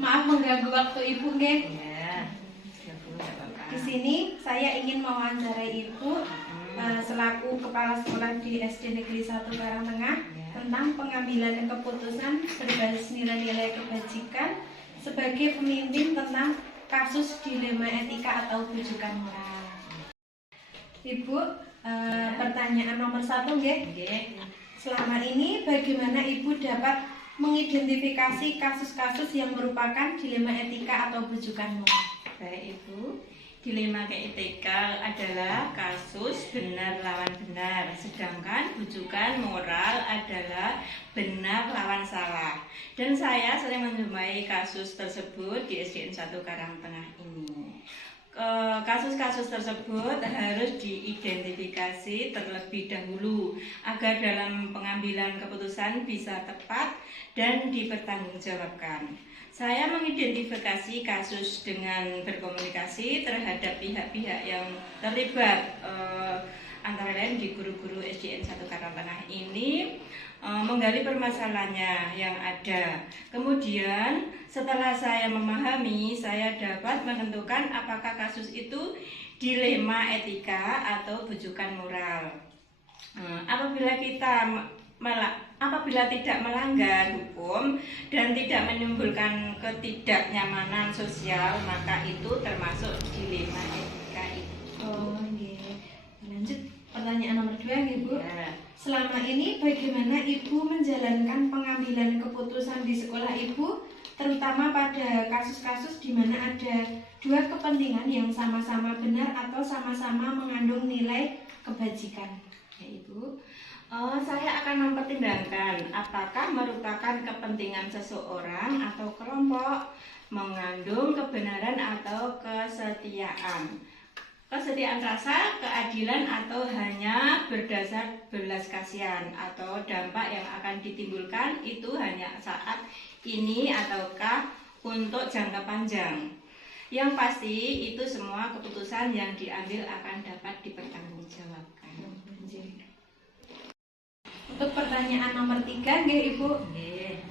Maaf mengganggu waktu Ibu, nggih. Ya, Di sini saya ingin mewawancarai Ibu selaku Kepala Sekolah di SD Negeri 1 Karangtengah tentang pengambilan keputusan berbasis nilai-nilai kebajikan sebagai pemimpin tentang kasus dilema etika atau bujukan moral. Ibu, pertanyaan nomor 1, nggih. Selama ini bagaimana Ibu dapat mengidentifikasi kasus-kasus yang merupakan dilema etika atau bujukan moral? Baik Ibu, dilema etika adalah kasus benar lawan benar, sedangkan bujukan moral adalah benar lawan salah. Dan saya sering menjumpai kasus tersebut di SDN 1 Karangtengah ini. Kasus-kasus tersebut harus diidentifikasi terlebih dahulu agar dalam pengambilan keputusan bisa tepat dan dipertanggungjawabkan. Saya mengidentifikasi kasus dengan berkomunikasi terhadap pihak-pihak yang terlibat, antara lain di guru-guru SDN 1 Karangtengah ini, menggali permasalahannya yang ada. Kemudian setelah saya memahami, saya dapat menentukan apakah kasus itu dilema etika atau bujukan moral. Apabila tidak melanggar hukum dan tidak menimbulkan ketidaknyamanan sosial, maka itu termasuk dilema etika itu. Oh, nggih. Lanjut pertanyaan nomor 2, nggih, Bu. Ya. Selama ini bagaimana Ibu menjalankan pengambilan keputusan di sekolah Ibu, terutama pada kasus-kasus di mana ada dua kepentingan yang sama-sama benar atau sama-sama mengandung nilai kebajikan? Ya, Ibu, saya akan mempertimbangkan apakah merupakan kepentingan seseorang atau kelompok, mengandung kebenaran atau kesetiaan rasa, keadilan, atau hanya berdasar belas kasihan, atau dampak yang akan ditimbulkan itu hanya saat ini ataukah untuk jangka panjang. Yang pasti itu semua keputusan yang diambil akan dapat dipertanggungjawabkan. Untuk pertanyaan nomor 3, nggih, Ibu.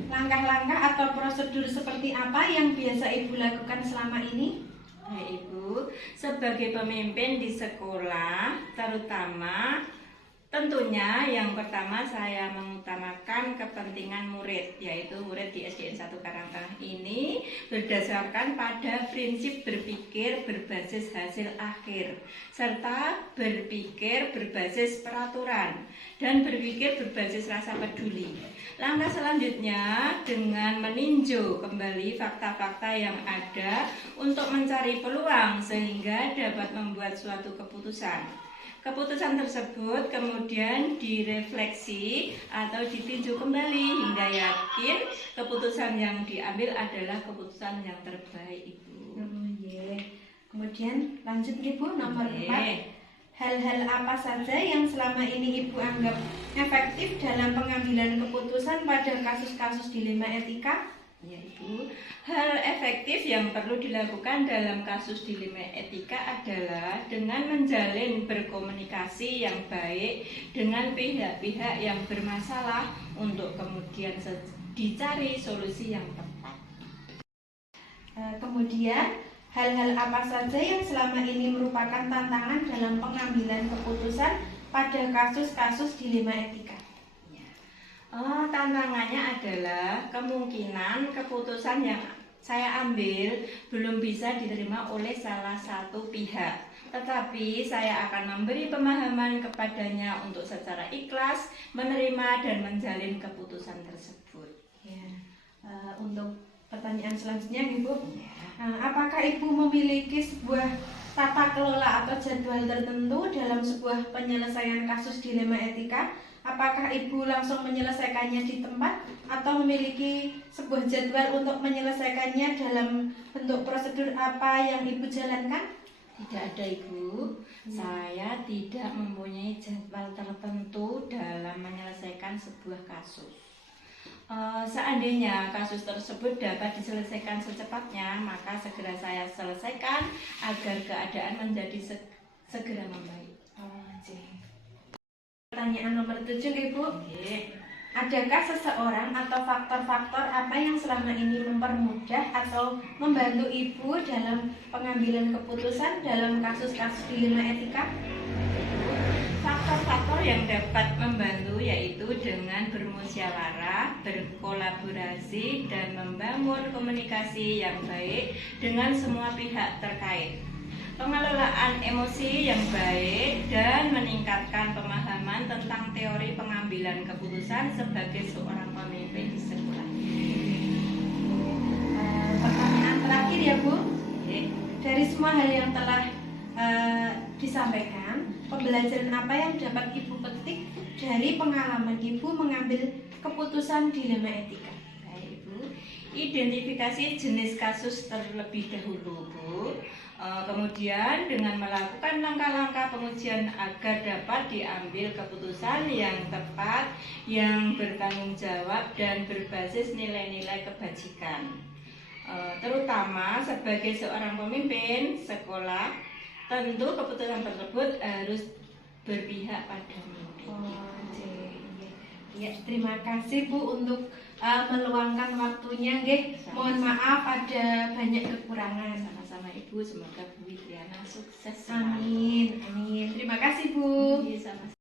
Langkah-langkah atau prosedur seperti apa yang biasa Ibu lakukan selama ini? Baik Ibu, sebagai pemimpin di sekolah, terutama tentunya yang pertama saya mengutamakan kepentingan murid, yaitu murid di SDN 1 Karangtengah ini berdasarkan pada prinsip berpikir berbasis hasil akhir, serta berpikir berbasis peraturan, dan berpikir berbasis rasa peduli. Langkah selanjutnya dengan meninjau kembali fakta-fakta yang ada untuk mencari peluang sehingga dapat membuat suatu keputusan. Keputusan tersebut kemudian direfleksi atau ditinjau kembali hingga yakin keputusan yang diambil adalah keputusan yang terbaik, Ibu. Kemudian lanjut, Ibu, nomor 4. Hal-hal apa saja yang selama ini Ibu anggap efektif dalam pengambilan keputusan pada kasus-kasus dilema etika? Ya Ibu, hal efektif yang perlu dilakukan dalam kasus dilema etika adalah dengan menjalin berkomunikasi yang baik dengan pihak-pihak yang bermasalah untuk kemudian dicari solusi yang tepat. Kemudian hal-hal apa saja yang selama ini merupakan tantangan dalam pengambilan keputusan pada kasus-kasus dilema etika? Tantangannya adalah kemungkinan keputusan yang saya ambil belum bisa diterima oleh salah satu pihak, tetapi saya akan memberi pemahaman kepadanya untuk secara ikhlas menerima dan menjalin keputusan tersebut. Untuk pertanyaan selanjutnya, Ibu, apakah Ibu memiliki sebuah tata kelola atau jadwal tertentu dalam sebuah penyelesaian kasus dilema etika? Apakah Ibu langsung menyelesaikannya di tempat atau memiliki sebuah jadwal untuk menyelesaikannya dalam bentuk prosedur apa yang Ibu jalankan? Tidak ada, Ibu. Saya tidak mempunyai jadwal tertentu dalam menyelesaikan sebuah kasus. Seandainya kasus tersebut dapat diselesaikan secepatnya, maka segera saya selesaikan agar keadaan menjadi segera membaik. Pertanyaan nomor 7, Ibu. Oke. Adakah seseorang atau faktor-faktor apa yang selama ini mempermudah atau membantu Ibu dalam pengambilan keputusan dalam kasus-kasus dilema etika? Faktor-faktor yang dapat membantu yaitu dengan bermusyawarah, berkolaborasi, dan membangun komunikasi yang baik dengan semua pihak terkait. Pengelolaan emosi yang baik dan meningkatkan pemahaman tentang teori pengambilan keputusan sebagai seorang pemimpin di sekolah. Pertanyaan terakhir ya Bu. Oke. Dari semua hal yang telah disampaikan, pembelajaran apa yang dapat Ibu petik dari pengalaman Ibu mengambil keputusan dilema etika? Baik, Bu. Identifikasi jenis kasus terlebih dahulu, Bu. Kemudian dengan melakukan langkah-langkah pengujian agar dapat diambil keputusan yang tepat, yang bertanggung jawab dan berbasis nilai-nilai kebajikan. Terutama sebagai seorang pemimpin sekolah, tentu keputusan tersebut harus berpihak pada murid. Ya, terima kasih Bu untuk meluangkan waktunya, nggih. Mohon maaf ada banyak kekurangan. Sama-sama Ibu, semoga Bu Witriana sukses. Amin, amin. Terima kasih Bu. Iya, sama-sama.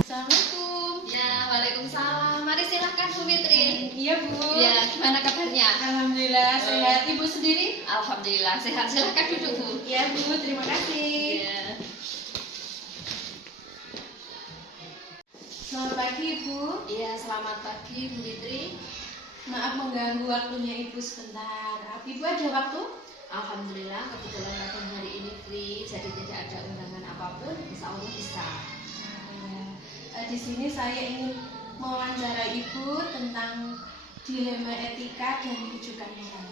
Assalamualaikum. Ya, waalaikumsalam. Mari silahkan Bu Fitri. Iya Bu. Ya, gimana kabarnya? Alhamdulillah sehat. Ibu sendiri? Alhamdulillah sehat. Silahkan duduk Bu. Iya Bu, terima kasih. Ya. Selamat pagi Ibu. Iya, selamat pagi Bu Fitri. Maaf mengganggu waktunya Ibu sebentar. Ibu ada waktu? Alhamdulillah kebetulan pada hari ini free, jadi tidak ada undangan apapun. Insya Allah bisa. Di sini saya ingin mewawancarai Ibu tentang dilema etika dan rujukan moral.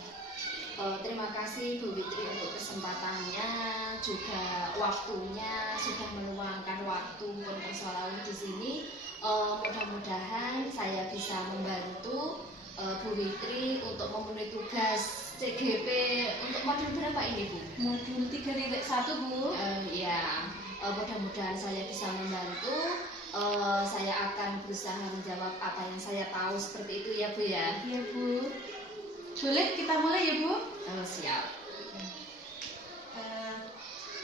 Terima kasih Bu Fitri untuk kesempatannya, juga waktunya sudah meluangkan waktu berpersoalan di sini. Mudah-mudahan saya bisa membantu Bu Fitri untuk memenuhi tugas CGP untuk modul berapa ini Bu? Modul 3.1 Bu. Ya, mudah-mudahan saya bisa membantu. Saya akan berusaha menjawab apa yang saya tahu seperti itu ya Bu ya. Iya Bu. Boleh kita mulai ya Bu? Siap.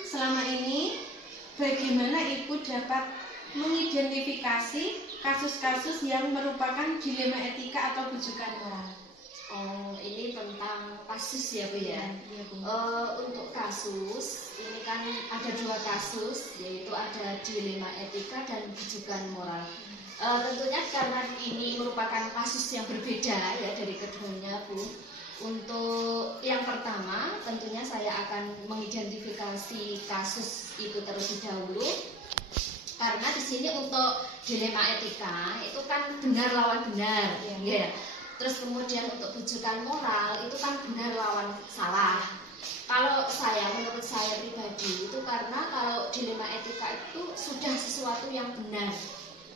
Selama ini bagaimana Ibu dapat mengidentifikasi kasus-kasus yang merupakan dilema etika atau rujukan moral? Ini tentang kasus ya Bu ya. Iya Bu. Untuk kasus ini kan ada dua kasus, yaitu ada dilema etika dan rujukan moral. Tentunya karena ini merupakan kasus yang berbeda ya dari keduanya Bu. Untuk yang pertama tentunya saya akan mengidentifikasi kasus itu terlebih dahulu. Karena di sini untuk dilema etika itu kan benar lawan benar, ya. Terus kemudian untuk rujukan moral itu kan benar lawan salah. Kalau menurut saya pribadi itu karena kalau dilema etika itu sudah sesuatu yang benar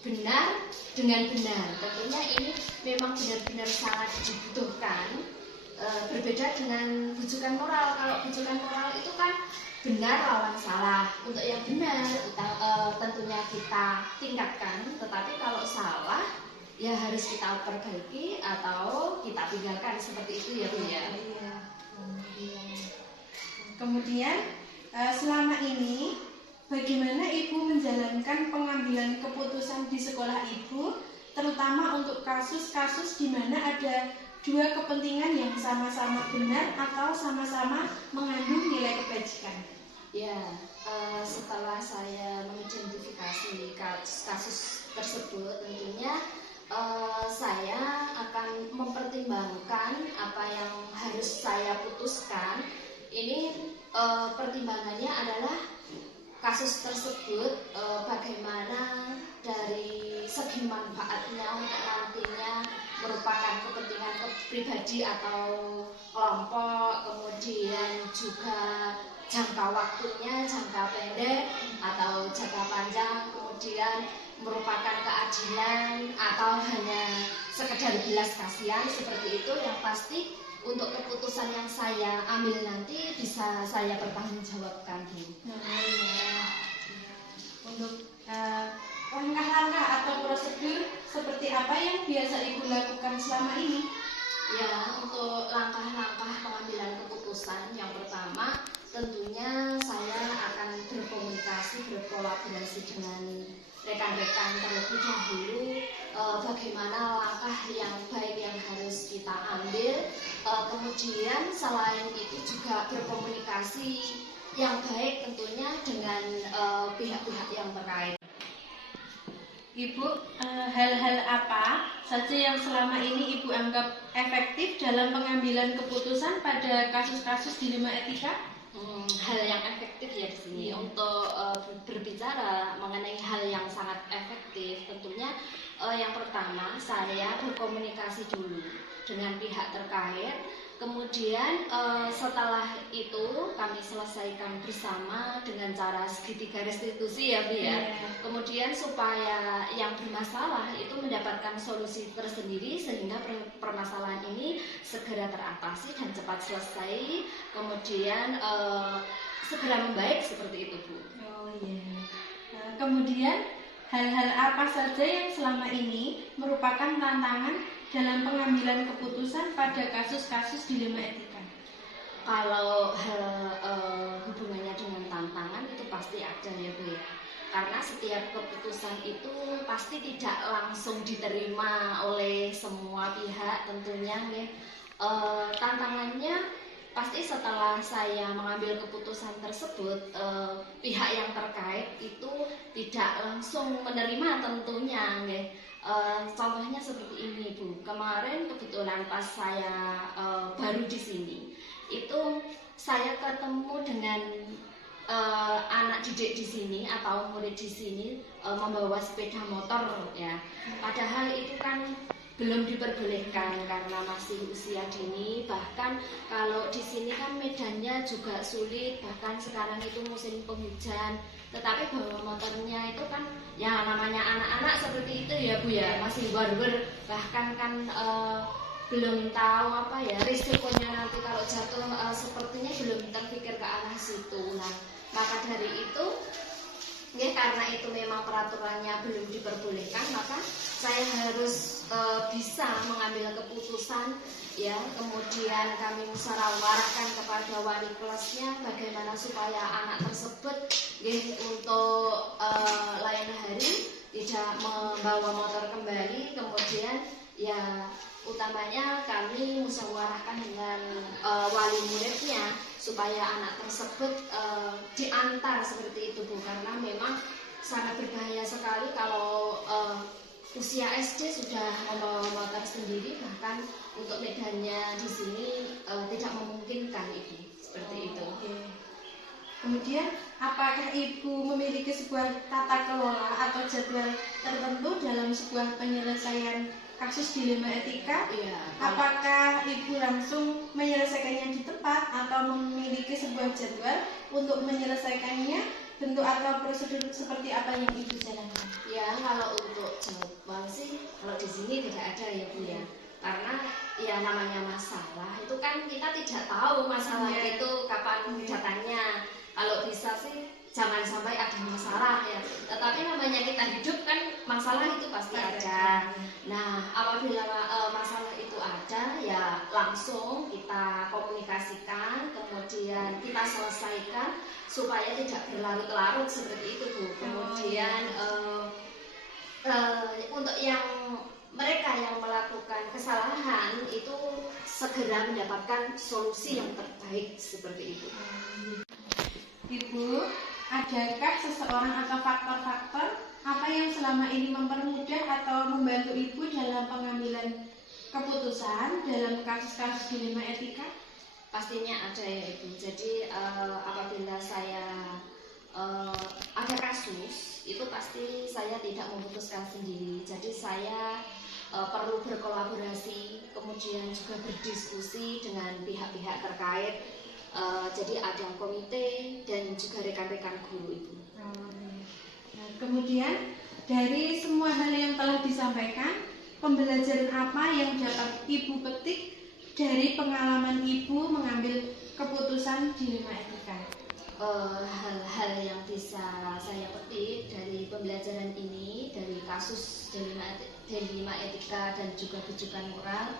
dengan benar. Tentunya ini memang benar-benar sangat dibutuhkan. Berbeda dengan rujukan moral. Kalau rujukan moral itu kan benar lawan salah. Untuk yang benar tentunya kita tingkatkan, tetapi kalau salah ya harus kita perbaiki atau kita tinggalkan, seperti itu ya Bu ya. Kemudian selama ini bagaimana Ibu menjalankan pengambilan keputusan di sekolah Ibu, terutama untuk kasus-kasus di mana ada dua kepentingan yang sama-sama benar atau sama-sama mengandung nilai kebajikan? Ya, setelah saya mengidentifikasi kasus tersebut, tentunya Saya akan mempertimbangkan apa yang harus saya putuskan. Ini pertimbangannya adalah kasus tersebut bagaimana dari segi manfaatnya untuk nantinya merupakan kepentingan pribadi atau kelompok, kemudian juga jangka waktunya, jangka pendek atau jangka panjang, kemudian merupakan keadilan atau hanya sekedar belas kasihan, seperti itu. Yang pasti untuk keputusan yang saya ambil nanti bisa saya pertanggungjawabkan, Bu. Untuk langkah-langkah atau prosedur seperti apa yang biasa Ibu lakukan selama ini? Ya, untuk langkah-langkah pengambilan keputusan yang pertama tentunya saya akan berkomunikasi, berkolaborasi dengan rekan-rekan terlebih dahulu bagaimana langkah yang baik yang harus kita ambil. Kemudian selain itu juga berkomunikasi yang baik tentunya dengan pihak-pihak yang terkait. Ibu, hal-hal apa saja yang selama ini Ibu anggap efektif dalam pengambilan keputusan pada kasus-kasus dilema etika? Hal yang efektif ya di sini untuk berbicara mengenai hal yang sangat efektif, tentunya yang pertama saya berkomunikasi dulu dengan pihak terkait. Kemudian setelah itu kami selesaikan bersama dengan cara segitiga restitusi ya Bu ya. Kemudian supaya yang bermasalah itu mendapatkan solusi tersendiri sehingga permasalahan ini segera teratasi dan cepat selesai. Kemudian segera membaik, seperti itu Bu. Oh iya. Kemudian hal-hal apa saja yang selama ini merupakan tantangan dalam pengambilan keputusan pada kasus-kasus dilema etika? Kalau hal hubungannya dengan tantangan itu pasti ada ya Bu ya. Karena setiap keputusan itu pasti tidak langsung diterima oleh semua pihak tentunya ya. Tantangannya pasti setelah saya mengambil keputusan tersebut, pihak yang terkait itu tidak langsung menerima tentunya ya. Contohnya seperti ini Bu, kemarin kebetulan pas saya baru di sini, itu saya ketemu dengan anak didik di sini atau murid di sini membawa sepeda motor ya. Padahal itu kan belum diperbolehkan karena masih usia dini. Bahkan kalau di sini kan medannya juga sulit, bahkan sekarang itu musim penghujan. Tetapi bawa motornya itu kan ya namanya anak-anak seperti itu ya Bu ya, masih barber, bahkan kan belum tahu apa ya risikonya nanti kalau jatuh, sepertinya belum terpikir ke arah situ. Nah, maka dari itu ya, karena itu memang peraturannya belum diperbolehkan, maka saya harus bisa mengambil keputusan ya. Kemudian kami musyawarahkan kepada wali kelasnya bagaimana supaya anak tersebut untuk lain hari tidak membawa motor kembali. Kemudian ya utamanya kami musyawarahkan dengan wali muridnya supaya anak tersebut diantar seperti itu Bu, karena memang sangat berbahaya sekali kalau usia SD sudah membawa motor sendiri, bahkan untuk medannya di sini tidak memungkinkan Ibu, seperti itu. Kemudian apakah Ibu memiliki sebuah tata kelola atau jadwal tertentu dalam sebuah penyelesaian kasus dilema etika? Iya. Apakah Ibu langsung menyelesaikannya di tempat atau memiliki sebuah jadwal untuk menyelesaikannya? Bentuk atau prosedur seperti apa yang Ibu jalankan? Ya, kalau untuk jadwal sih kalau di sini tidak ada ya Bu ya. Karena ya namanya masalah itu kan kita tidak tahu masalah itu kapan datangnya. Kalau bisa sih jangan sampai ada masalah ya. Tetapi namanya kita hidup kan masalah itu pasti ada. Nah, apabila masalah itu ada ya langsung kita komunikasikan, kemudian kita selesaikan supaya tidak berlarut-larut seperti itu Bu. Kemudian untuk yang mereka yang melakukan kesalahan itu segera mendapatkan solusi yang terbaik seperti itu. Ibu, adakah seseorang atau faktor-faktor apa yang selama ini mempermudah atau membantu Ibu dalam pengambilan keputusan dalam kasus-kasus dilema etika? Pastinya ada ya Ibu. Jadi apabila saya ada kasus, itu pasti saya tidak memutuskan sendiri. Jadi saya perlu berkolaborasi, kemudian juga berdiskusi dengan pihak-pihak terkait. Jadi ada komite dan juga rekan-rekan guru Ibu. Nah, kemudian dari semua hal yang telah disampaikan, pembelajaran apa yang dapat Ibu petik dari pengalaman Ibu mengambil keputusan dilema etika? Hal-hal yang bisa saya petik dari pembelajaran ini, dari kasus dilema etika dan juga rujukan moral,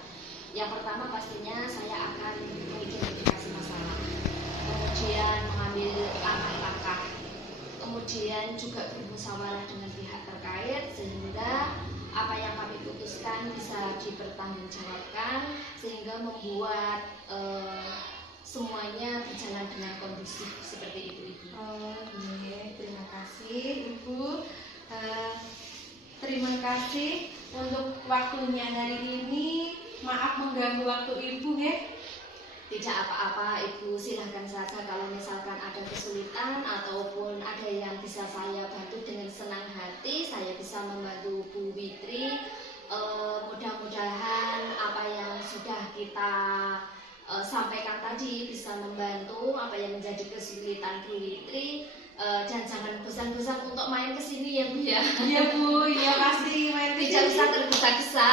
yang pertama pastinya saya akan mengidentifikasi masalah, kemudian mengambil langkah-langkah, kemudian juga bermusyawarah dengan pihak terkait sehingga apa yang kami putuskan bisa dipertanggungjawabkan sehingga membuat semuanya berjalan dengan kondusif seperti itu Ibu. Terima kasih Ibu. Terima kasih untuk waktunya hari ini. Maaf mengganggu waktu Ibu ya. Tidak apa-apa Ibu, silahkan saja kalau misalkan ada kesulitan ataupun ada yang bisa saya bantu dengan senang hati, saya bisa membantu Bu Witri. Mudah-mudahan apa yang sudah kita sampaikan tadi bisa membantu apa yang menjadi kesulitan Bu Witri. Dan jangan bosan-bosan untuk main ke sini ya Bu ya. Iya Bu, iya pasti main Tidak usah tergesa-gesa.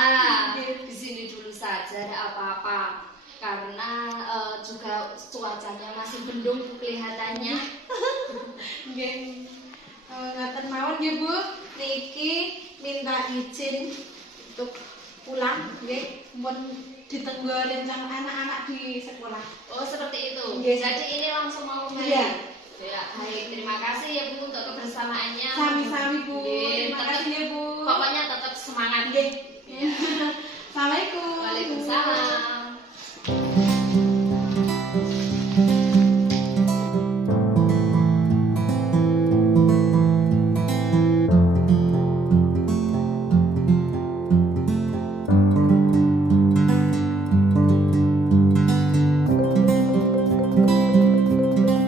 Di sini dulu saja, ada apa-apa. Karena juga cuacanya masih mendung kelihatannya. Nggih. Ngaten mawon nggih Bu. Niki minta izin untuk pulang nggih, mun ditunggu rencana anak-anak di sekolah. Oh seperti itu. Nggih. Jadi ini langsung mau kembali. Iya. Ya, baik. Terima kasih ya Bu untuk kebersamaannya. Sami-sami Bu. Nggih, Terima kasih ya Bu. Pokoknya tetap semangat. Nggih.